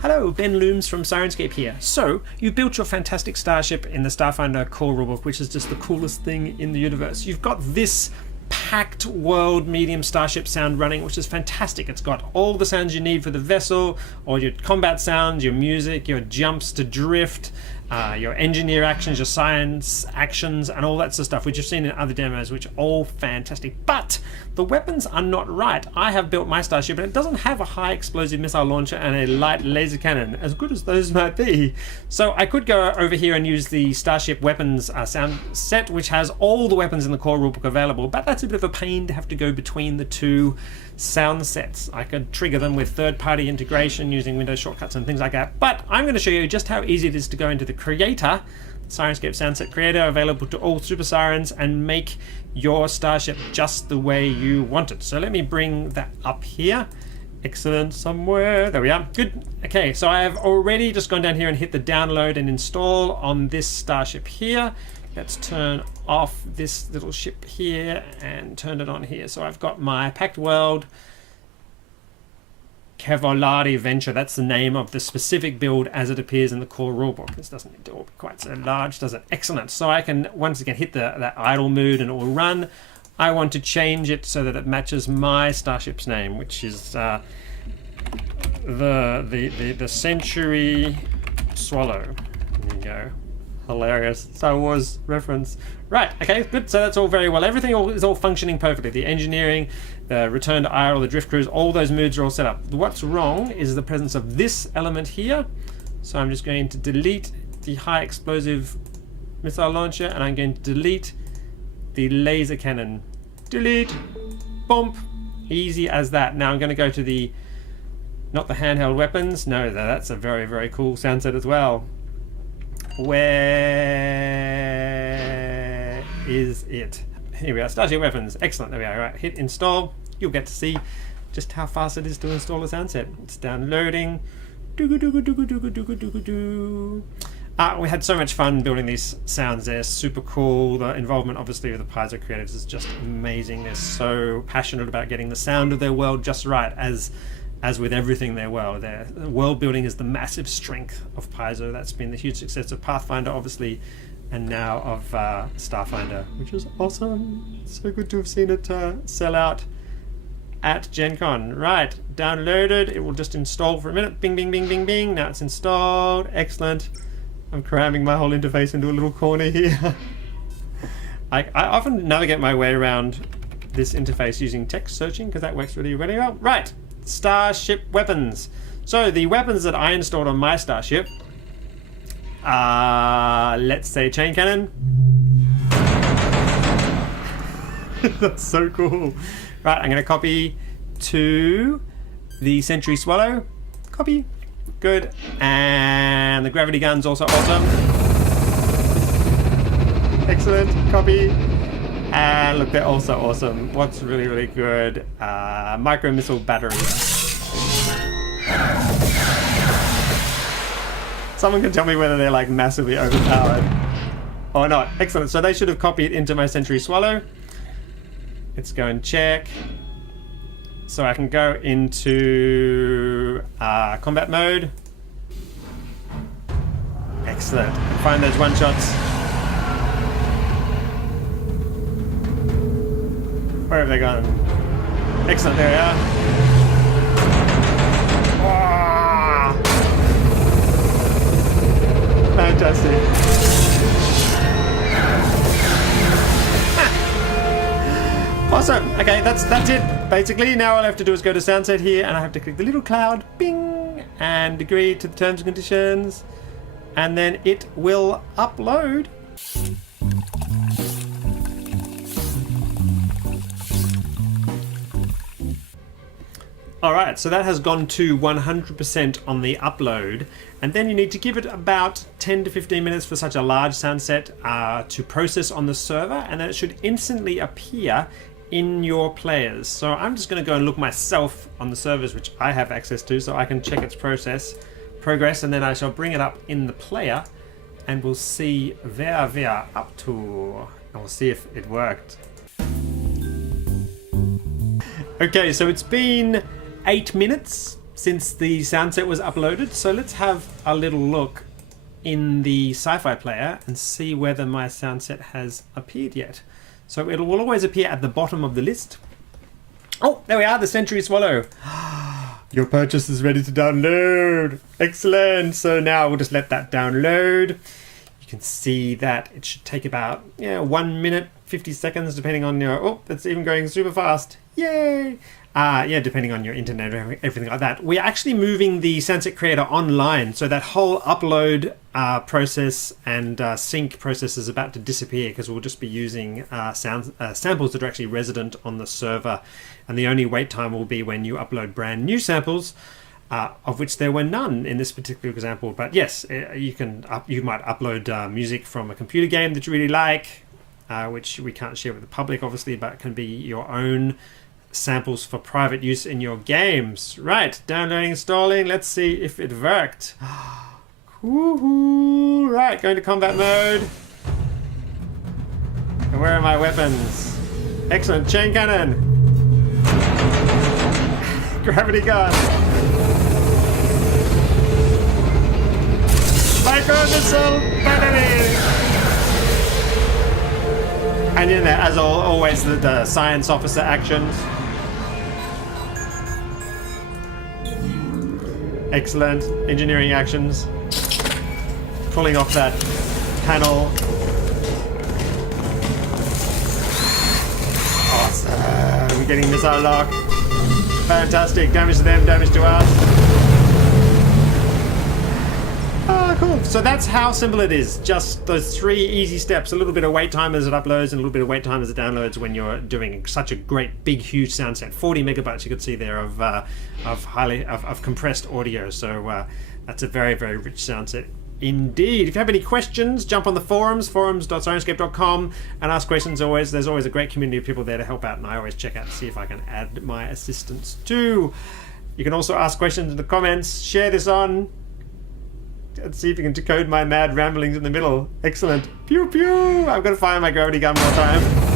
Hello, Ben Looms from Syrinscape here. So, you built your fantastic starship in the Starfinder core rulebook, which is just the coolest thing in the universe. You've got this packed world medium starship sound running, which is fantastic. It's got all the sounds you need for the vessel, all your combat sounds, your music, your jumps to drift, your engineer actions, your science actions, and all that sort of stuff, which you've seen in other demos, which are all fantastic. But the weapons are not right. I have built my starship, and it doesn't have a high explosive missile launcher and a light laser cannon, as good as those might be. So I could go over here and use the Starship Weapons sound set, which has all the weapons in the core rulebook available, but that's a bit of a pain to have to go between the two sound sets. I could trigger them with third-party integration using Windows shortcuts and things like that, but I'm going to show you just how easy it is to go into the Creator, Syrinscape SoundSet Creator, available to all Super Sirens, and make your starship just the way you want it. So let me bring that up here. Excellent, somewhere, there we are, good. Okay, so I have already just gone down here and hit the download and install on this starship here. Let's turn off this little ship here and turn it on here. So I've got my Packed World Cavolari Venture. That's the name of the specific build as it appears in the core rulebook. This doesn't need to all be quite so large, does it? Excellent. So I can once again hit that idle mode and it will run. I want to change it so that it matches my starship's name, which is the Century Swallow. There you go. Hilarious Star Wars reference. Right, okay, good. So that's all very well. Everything is all functioning perfectly. The engineering, the return to Isle, the drift cruise, all those moods are all set up. What's wrong is the presence of this element here. So I'm just going to delete the high explosive missile launcher, and I'm going to delete the laser cannon. Delete. Bump. Easy as that. Now I'm going to go to the, not the handheld weapons. No, that's a very, very cool sound set as well. Where is it? Here we are, Starship Weapons. Excellent, there we are. Right, hit install. You'll get to see just how fast it is to install a sound set. It's downloading. We had so much fun building these sounds. They're super cool. The involvement, obviously, of the Paizo creatives is just amazing. They're so passionate about getting the sound of their world just right, as with everything their world. Their world building is the massive strength of Paizo. That's been the huge success of Pathfinder, obviously, and now of Starfinder, which is awesome. So good to have seen it sell out at Gen Con. Right, downloaded. It will just install for a minute. Bing, bing, bing, bing, bing. Now it's installed. Excellent. I'm cramming my whole interface into a little corner here. I often navigate my way around this interface using text searching because that works really, really well. Right. Starship Weapons. So the weapons that I installed on my starship, let's say chain cannon. That's so cool. Right, I'm going to copy to the Century Swallow. Copy. Good. And the gravity gun's also awesome. Excellent. Copy. And look, they're also awesome. What's really, really good? Micro missile battery. Someone can tell me whether they're like massively overpowered or not. Excellent. So they should have copied into my Century Swallow. Let's go and check. So I can go into combat mode. Excellent. Find those one shots. Where have they gone? Excellent, there we are. Oh! Fantastic. Awesome. Okay, that's it. Basically, now all I have to do is go to Soundset here, and I have to click the little cloud, bing, and agree to the terms and conditions, and then it will upload. Alright, so that has gone to 100% on the upload, and then you need to give it about 10 to 15 minutes for such a large sound set to process on the server, and then it should instantly appear in your players. So I'm just going to go and look myself on the servers which I have access to, so I can check its progress, and then I shall bring it up in the player, and we'll see where we are up to, and we'll see if it worked. Okay, so it's been 8 minutes since the sound set was uploaded. So let's have a little look in the sci-fi player and see whether my sound set has appeared yet. So it will always appear at the bottom of the list. Oh, there we are, the Century Swallow. Your purchase is ready to download. Excellent. So now we'll just let that download. You can see that it should take about 1 minute, 50 seconds, depending on your... Oh, it's even going super fast. Yay! Depending on your internet and everything like that. We're actually moving the SoundSet Creator online, so that whole upload process and sync process is about to disappear, because we'll just be using samples that are actually resident on the server, and the only wait time will be when you upload brand new samples, of which there were none in this particular example. But yes, you might upload music from a computer game that you really like, which we can't share with the public, obviously, but it can be your own samples for private use in your games. Right, downloading, installing. Let's see if it worked. Woohoo! Right, going to combat mode. And where are my weapons? Excellent, chain cannon. Gravity gun. Micro missile battery. And in there, as always, the science officer actions. Excellent. Engineering actions. Pulling off that panel. Awesome. We're getting missile lock. Fantastic. Damage to them, damage to us. Oh, cool. So that's how simple it is. Just those 3 easy steps. A little bit of wait time as it uploads and a little bit of wait time as it downloads when you're doing such a great, big, huge sound set. 40 megabytes you could see there of compressed audio. So that's a very, very rich sound set indeed. If you have any questions, jump on the forums.syrinscape.com, and ask questions. There's always a great community of people there to help out, and I always check out to see if I can add my assistance too. You can also ask questions in the comments. Share this on. Let's see if you can decode my mad ramblings in the middle. Excellent. Pew pew! I've got to fire my gravity gun one more time.